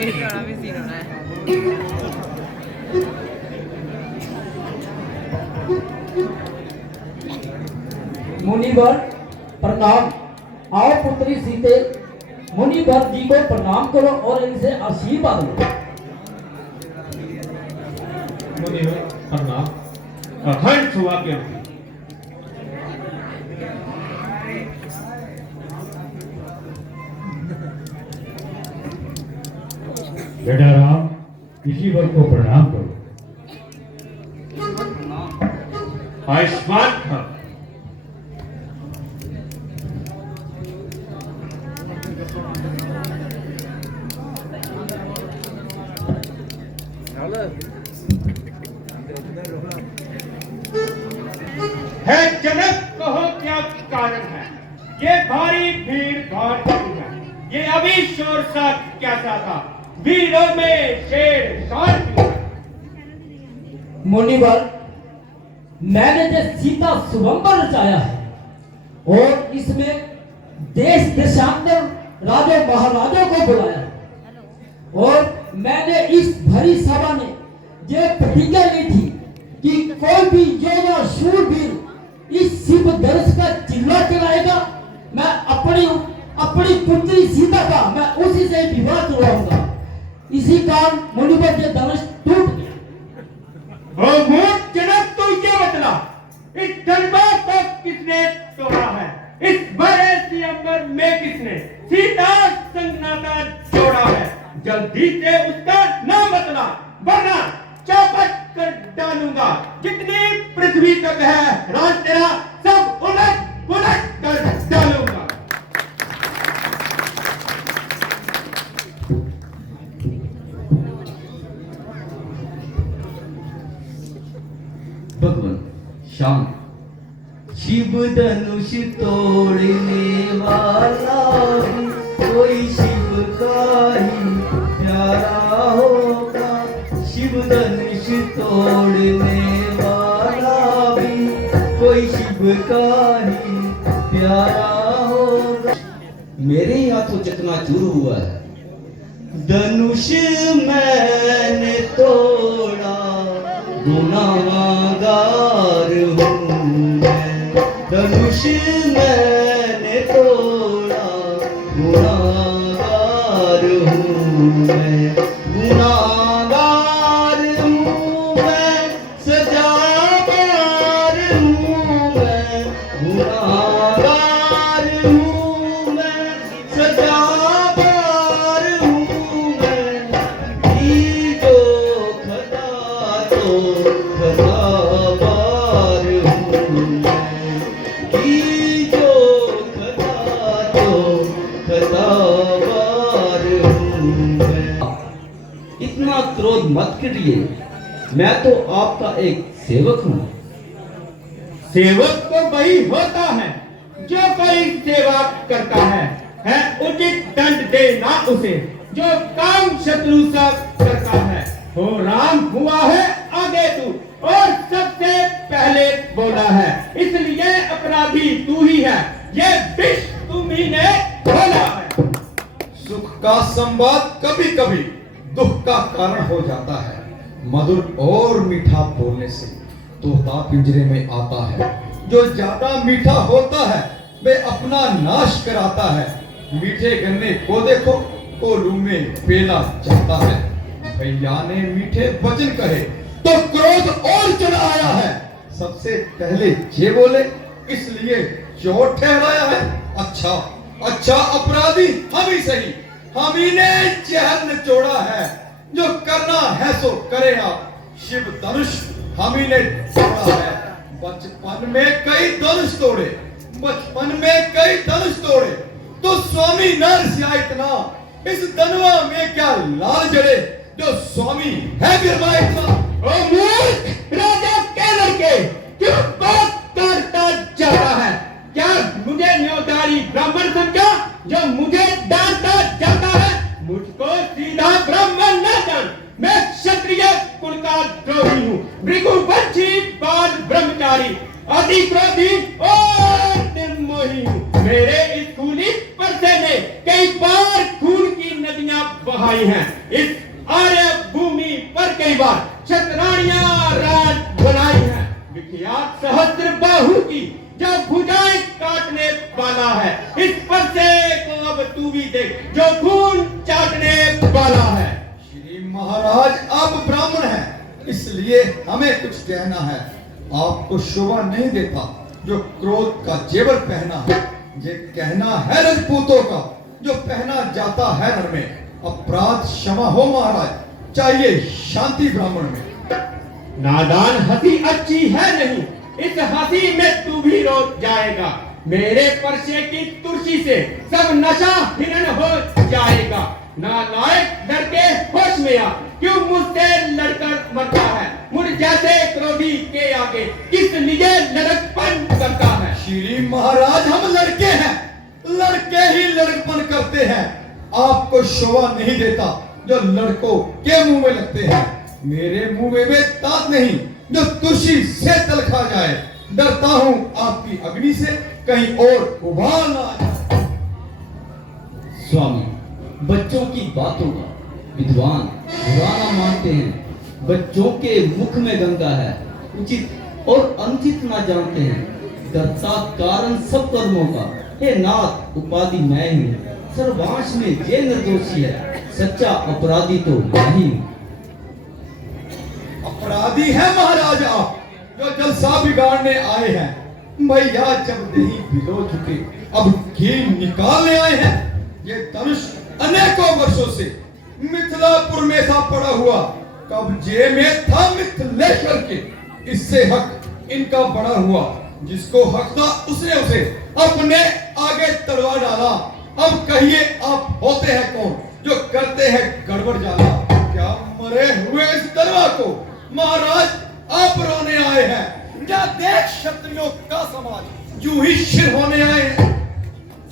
गाना भी सीन होना है। मुनिवर प्रणाम। आओ पुत्री सीते, मुनिवर जी को प्रणाम करो और इनसे आशीर्वाद लो। मुनिवर प्रणाम। अखंड सौभाग्य होगी। बेटा राम, इसी वर को प्रणाम करो। आयुष्मान था। है जनक, कहो क्या कारण है? ये भारी भीड़ भाड़ क्यों है? ये अभी शोर सा कैसा था? भीड़ों में शेर शान क्यों है? मुनिवर, मैंने जो सीता स्वयंवर रचाया है और इसमें देश देशांतर राजा महाराजों को बुलाया है और मैंने इस भरी सभा में ये प्रतिज्ञा ली थी कि कोई भी योद्धा शूरवीर इस शिव धनुष का चिल्ला चलाएगा, मैं अपनी पुत्री सीता का मैं उसी से विवाह करवाऊंगा। इसी कारण मुनिवर के धनुष टूट गया। ओ मूर्ख जनक, तू ये बतला, इस धनबाद को किसने तोड़ा है? इस बड़े सियंबर में किसने सीता संग नाता जोड़ा है? जल्दी से उसका नाम बतला, वरना चौपट कर डालूंगा। जितनी पृथ्वी तक है राज तेरा, सब उलट पुलट कर डालूंगा। भगवान शांत। शिव धनुष तोड़ने वाला भी कोई शिव का ही प्यारा होगा। शिव धनुष तोड़ने वाला भी कोई शिव का ही प्यारा होगा। मेरे ही हाथों चकनाचूर हुआ है। धनुष मैंने तोड़ा, गुनाहगार हूँ मैं। धनुष मैंने तोड़ा, गुनाहगार हूँ मैं। गुनाहगार हूँ मैं, सजावार हूँ मैं। गुनाहगार हूँ मैं, सजावार हूँ मैं। की जो खता तो खतावार हूँ मैं। की जो खता तो खतावार हूँ मैं। इतना क्रोध मत करिए, मैं तो आपका एक सेवक हूँ। सेवक तो वही होता है जो कोई सेवा करता है उचित दंड देना उसे जो काम शत्रु सा करता है। हो राम हुआ है आगे तू और सबसे पहले बोला है, इसलिए अपराधी तू ही है, ये विष तुम्ही ने खोला है। सुख का संवाद कभी कभी दुख का कारण हो जाता है। मधुर और मीठा बोलने से तोता पिंजरे में आता है। जो ज्यादा मीठा होता है वे अपना नाश कराता है। मीठे गन्ने को देखो, कोलू में पेला जाता है। भैया ने मीठे वचन कहे तो क्रोध और चढ़ा आया है। सबसे पहले ये बोले, इसलिए चोर ठहराया है। अच्छा अच्छा, अपराधी हम ही सही, हम ही ने जहर निचोड़ा है। जो करना है सो करे आप, शिव धनुष हम ही ने तोड़ा है। बचपन में कई धनुष तोड़े, बचपन में कई धनुष तोड़े, तो स्वामी नरसिंह इतना इस धनवा में क्या लाल जड़े जो स्वामी है बिरवा इतना। ओ मूर्ख, राजा के लड़के क्यों बात करता जाता है? क्या मुझे न्योतारी ब्राह्मण समझा जो मुझे डांटता जाता है? मुझको सीधा ब्राह्मण न जान, मैं क्षत्रिय कुल का द्रोही हूँ, भृगुवंशी बाल ब्रह्मचारी, अति क्रोधी और निर्मोही हूँ। मेरे इस खूनी परसे ने कई बार खून की नदियां बहाई हैं। इस आर्य भूमि पर कई बार क्षत्राणियां राज बनाई हैं। विख्यात सहस्त्र बाहु की जो भुजाएं काटने वाला है, इस परसे को अब तू भी देख जो खून चाटने वाला है। श्री महाराज आप ब्राह्मण हैं, इसलिए हमें कुछ कहना है। आपको शोभा नहीं देता जो क्रोध का जेवर पहना है। ये कहना है राजपूतों का जो पहना जाता है रण में। अपराध क्षमा हो महाराज, चाहिए शांति ब्राह्मण में। नादान हंसी अच्छी है नहीं, इस हंसी में तू भी रो जाएगा। मेरे परसे की तुलसी से सब नशा हिरण हो जाएगा। नालायक डर के होश में आ, क्यों मुझसे लड़कर मरता है। मुझ जैसे क्रोधी के आगे किस लिए लड़कपन करता है। श्री महाराज हम लड़के हैं, लड़के ही लड़कपन करते हैं। आपको शोभा नहीं देता जो लड़कों के मुंह में लगते हैं। मेरे मुंह में दांत नहीं जो तुलसी से तल खा जाए। डरता हूं आपकी अग्नि से कहीं और उबाल ना आ जाए। स्वामी, बच्चों की बातों का विद्वान बुरा ना मानते हैं। बच्चों के मुख में गंगा है, उचित और अनुचित ना जानते हैं। दत्ता कारण सब कर्मों का, हे नाथ उपाधि मैं हूँ। सर्वांश में जे निर्दोषी है, सच्चा अपराधी तो मैं ही हूँ। अपराधी है महाराज आप जो जलसा बिगाड़ने आए हैं। भैया जब नहीं भिगो चुके अब घी निकालने आए हैं। ये धनुष अनेकों वर्षों से मिथिलापुर में था पड़ा हुआ, कब्जे में था मिथिलेश्वर के। इससे हक इनका बड़ा हुआ, जिसको हक था उसने उसे अपने आगे तड़वा डाला। अब कहिए आप होते हैं कौन जो करते हैं गड़बड़ जाला। क्या मरे हुए इस दरवा को महाराज आप रोने आए हैं। क्या देख क्षत्रियों का समाज यूं ही शिर होने आए हैं।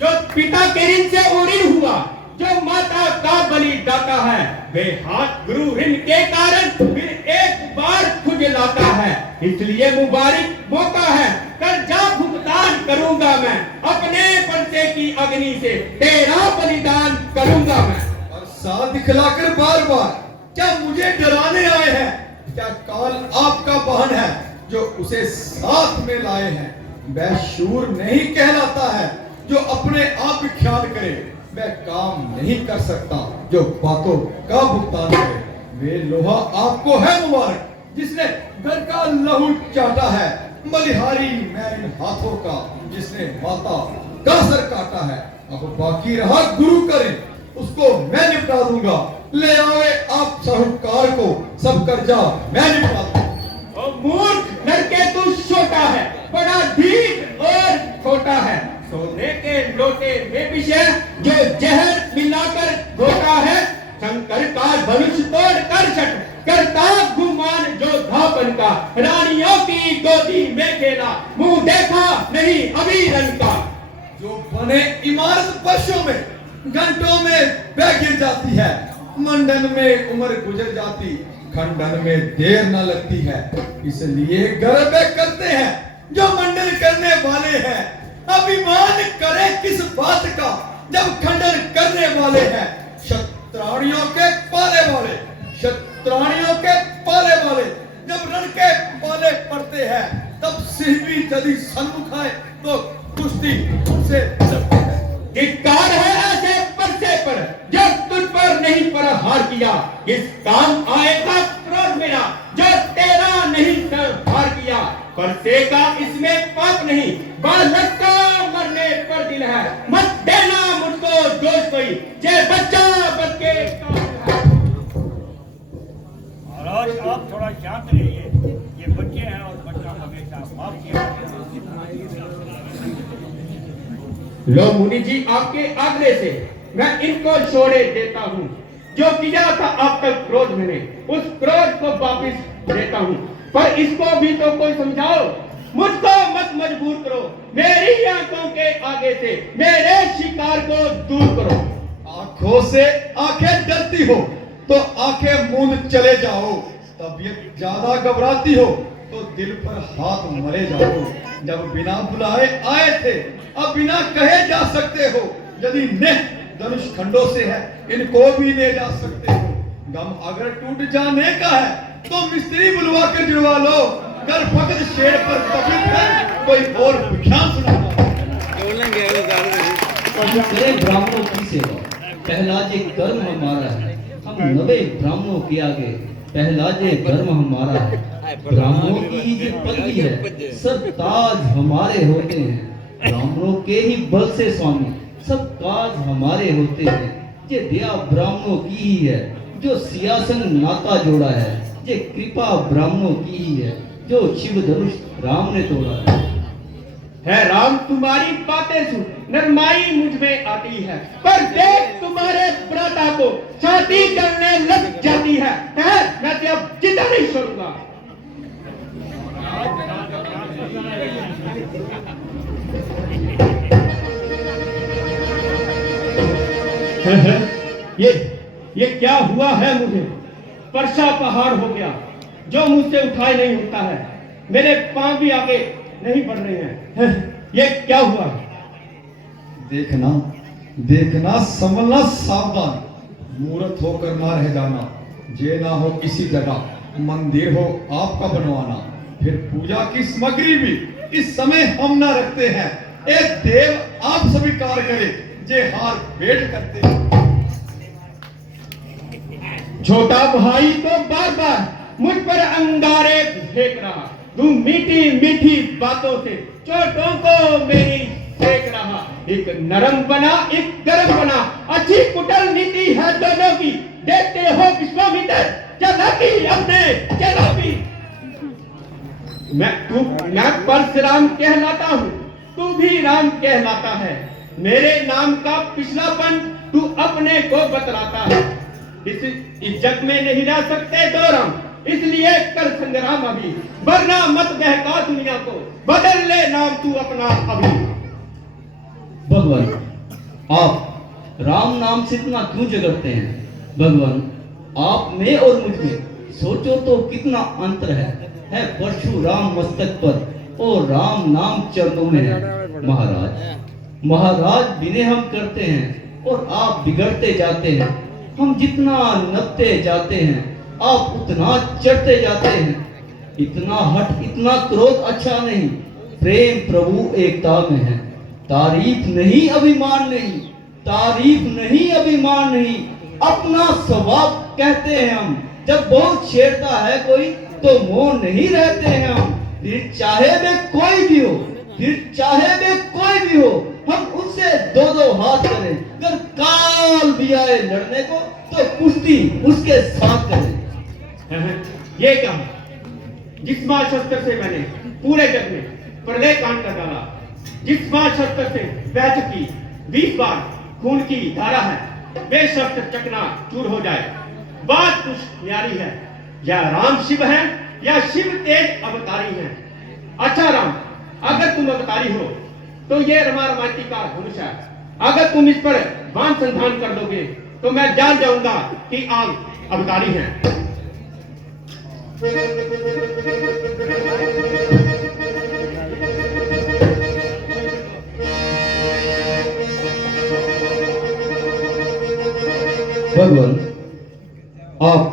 जो पिता के ऋण से ऊरीन हुआ, जो माता का बलि दाता है, वे हाथ गुरु ऋण के कारण फिर एक बार खुजलाता है। इसलिए मुबारक मौका है, कर्जा भुगतान करूंगा मैं। अपने परसे की अग्नि से तेरा बलिदान करूंगा मैं। और साथ दिखलाकर बार बार क्या मुझे डराने आए हैं। क्या काल आपका वाहन है जो उसे साथ में लाए हैं। वह शूर नहीं कहलाता है जो अपने आप ख्याल करे। वह काम नहीं कर सकता जो बातों का भुगतान करे। वे लोहा आपको है मुबारक जिसने घर का लहू चाटा है। बलिहारी मैं इन हाथों का जिसने माता का सर काटा है। अब बाकी रहा गुरु करे, उसको मैं निपटा दूंगा। ले आवे आप साहूकार को, सब कर्जा मैं निपटा दूंगा। ओ मूर्ख लड़के तू छोटा है, बड़ा ढीठ और छोटा है। सोने के लोटे में विषय जो जहर मिलाकर धोता है। शंकर का धनुष तोड़ कर छठ करता गुमान जो धापन का। रानियों की गोदी में खेला, मुंह देखा नहीं अभी रंग का। जो बने इमारत वर्षों में घंटों में बह गिर जाती है। मंडन में उम्र गुजर जाती, खंडन में देर न लगती है। इसलिए गर्व करते हैं जो मंडन करने वाले हैं। अभिमान करे किस बात का जब खंडन करने वाले हैं। क्षत्राणियों के पाले वाले, क्षत्राणियों के पाले वाले जब रण के पाले पड़ते हैं, तब सिंह भी यदि सन्मुख आए तो कुश्ती उनसे लड़ते हैं। धिक्कार है ऐसे परसे पर जो तुझ पर नहीं प्रहार किया। इस काम आएगा क्रोध मेरा जो तेरा नहीं संहार किया। परसे का इसमें पाप नहीं, बालक का मरने पर दिल है। मत देना मुझको जोश कोई, जे बच्चा बच के महाराज आप थोड़ा शांत रहिए। ये बच्चे हैं और बच्चा हमेशा माफ किया। लो मुनि जी, आपके आग्रह से मैं इनको छोड़े देता हूँ। जो किया था आप तक क्रोध मैंने, उस क्रोध को वापिस देता हूँ। पर इसको भी तो कोई समझाओ, मुझको मत मजबूर करो। मेरी आंखों के आगे से मेरे शिकार को दूर करो। आंखों से आंखें डरती हो तो आंखें मूंद चले जाओ। तबीयत ज्यादा घबराती हो तो दिल पर हाथ मरे जाओ। जब बिना बुलाए आए थे, अब बिना कहे जा सकते हो। यदि नेह धनुष खंडों से है, इनको भी ले जा सकते हो। गम अगर टूट जाने का है तो मिस्त्री बुलवा कर जुड़वा लो। कर फकत शेर पर तबियत है, कोई और विख्यान सुना। करे ब्राह्मणों की सेवा, पहला जे कर्म हमारा है। हम नवे ब्राह्मणों के आगे पहला जे धर्म हमारा है। ब्राह्मणों की जो पदवी है, सब ताज हमारे होते हैं। ब्राह्मणों के ही बल से स्वामी सब काज हमारे होते हैं। ये दया ब्राह्मणों की ही है, जो सियासन नाता जोड़ा है। ये कृपा ब्राह्मणों की ही है, जो शिव धनुष राम ने तोड़ा है। राम तुम्हारी बातें सुन, नरमाई मुझ में आती है, पर देख तुम्हारे भ्राता को शादी करने लग जाती है। मैं तो अब जिंदा नहीं छोड़ूंगा। ये क्या हुआ है मुझे? परछा पहाड़ हो गया जो मुझसे उठाए नहीं होता है। मेरे पांव भी आगे नहीं बढ़ रहे हैं। ये क्या हुआ? देखना देखना, संभलना, सावधान। मूर्त होकर ना रह जाना। जे ना हो किसी जगह, मंदिर हो आपका बनवाना। फिर पूजा की सामग्री भी इस समय हम ना रखते हैं। एक देव आप स्वीकार करे, जे हार भेंट करते हैं। छोटा भाई तो बार बार मुझ पर अंगारे फेंक रहा। तू मीठी मीठी बातों से चोटों को मेरी फेंक रहा। एक नरम बना, एक गरम बना। अच्छी कुटल नीति है दोनों की। देखते हो विश्वामित्र चलाकी अपने चलाकी। मैं परशुराम कहलाता हूँ, तू भी राम कहलाता है। मेरे नाम का पिछलापन तू अपने को बतलाता है। इस इज्जत में नहीं रह सकते दो राम, इसलिए कर संग्राम अभी, वरना मत बहका दुनिया को। बदल ले नाम तू अपना अभी। भगवान, आप राम नाम से इतना क्यों झगड़ते हैं? भगवान, आप में और मुझ में सोचो तो कितना अंतर है परशुराम मस्तक पर और राम नाम चरणों में है। महाराज विनय हम करते हैं और आप बिगड़ते जाते हैं। हम जितना नपते जाते हैं आप उतना चढ़ते जाते हैं। इतना हट, इतना क्रोध अच्छा नहीं। प्रेम प्रभु एकता में है। तारीफ नहीं, अभिमान नहीं। तारीफ नहीं, अभिमान नहीं। अपना स्वभाव कहते हैं हम। जब बहुत छेड़ता है कोई तो मौन नहीं रहते हैं हम। फिर चाहे वे कोई भी हो, फिर चाहे वे कोई भी हो, हम उससे दो दो हाथ करें। अगर काल भी आए लड़ने को तो कुश्ती उसके साथ करें। ये क्या? जिस शस्त्र से मैंने पूरे जग में प्रलय कांड कर डाला, जिस शस्त्र से बह चुकी 20 बार खून की धारा है, वे शस्त्र चकना चूर हो जाए। बात कुछ न्यारी है। या राम शिव है या शिव तेज अवतारी है। अच्छा राम, अगर तुम अवतारी हो तो ये रमा रमायती का धनुष है। अगर तुम इस पर बाण संधान कर दोगे तो मैं जान जाऊंगा कि आप अवतारी हैं। भगवान, आप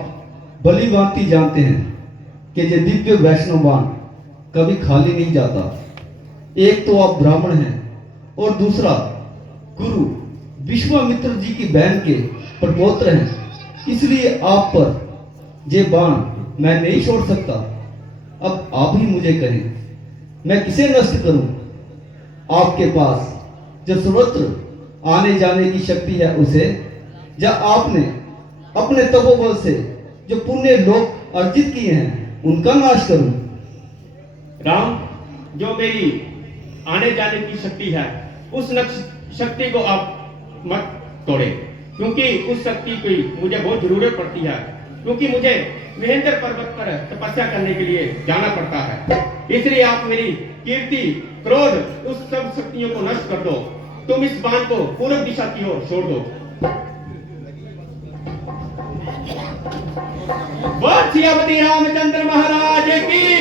भली भांति जानते हैं कि ये दिव्य वैष्णव बाण कभी खाली नहीं जाता। एक तो आप ब्राह्मण हैं और दूसरा गुरु विश्वामित्र जी की बहन के प्रपौत्र हैं। इसलिए आप पर ये बाण मैं नहीं छोड़ सकता। अब आप ही मुझे कहें, मैं किसे नष्ट करूं? आपके पास जो सर्वत्र आने जाने की शक्ति है उसे, या आपने अपने तपोबल से जो पुण्य लोक अर्जित किए हैं उनका नाश करूं? राम, जो मेरी आने जाने की शक्ति है उस शक्ति को आप मत तोड़े, क्योंकि उस शक्ति की मुझे बहुत जरूरत पड़ती है। क्योंकि मुझे महेंद्र पर्वत पर तपस्या करने के लिए जाना पड़ता है। इसलिए आप मेरी कीर्ति, क्रोध, उस सब शक्तियों को नष्ट कर दो। तुम इस बाण को पूर्व दिशा की ओर छोड़ दो। श्रीमती रामचंद्र महाराज की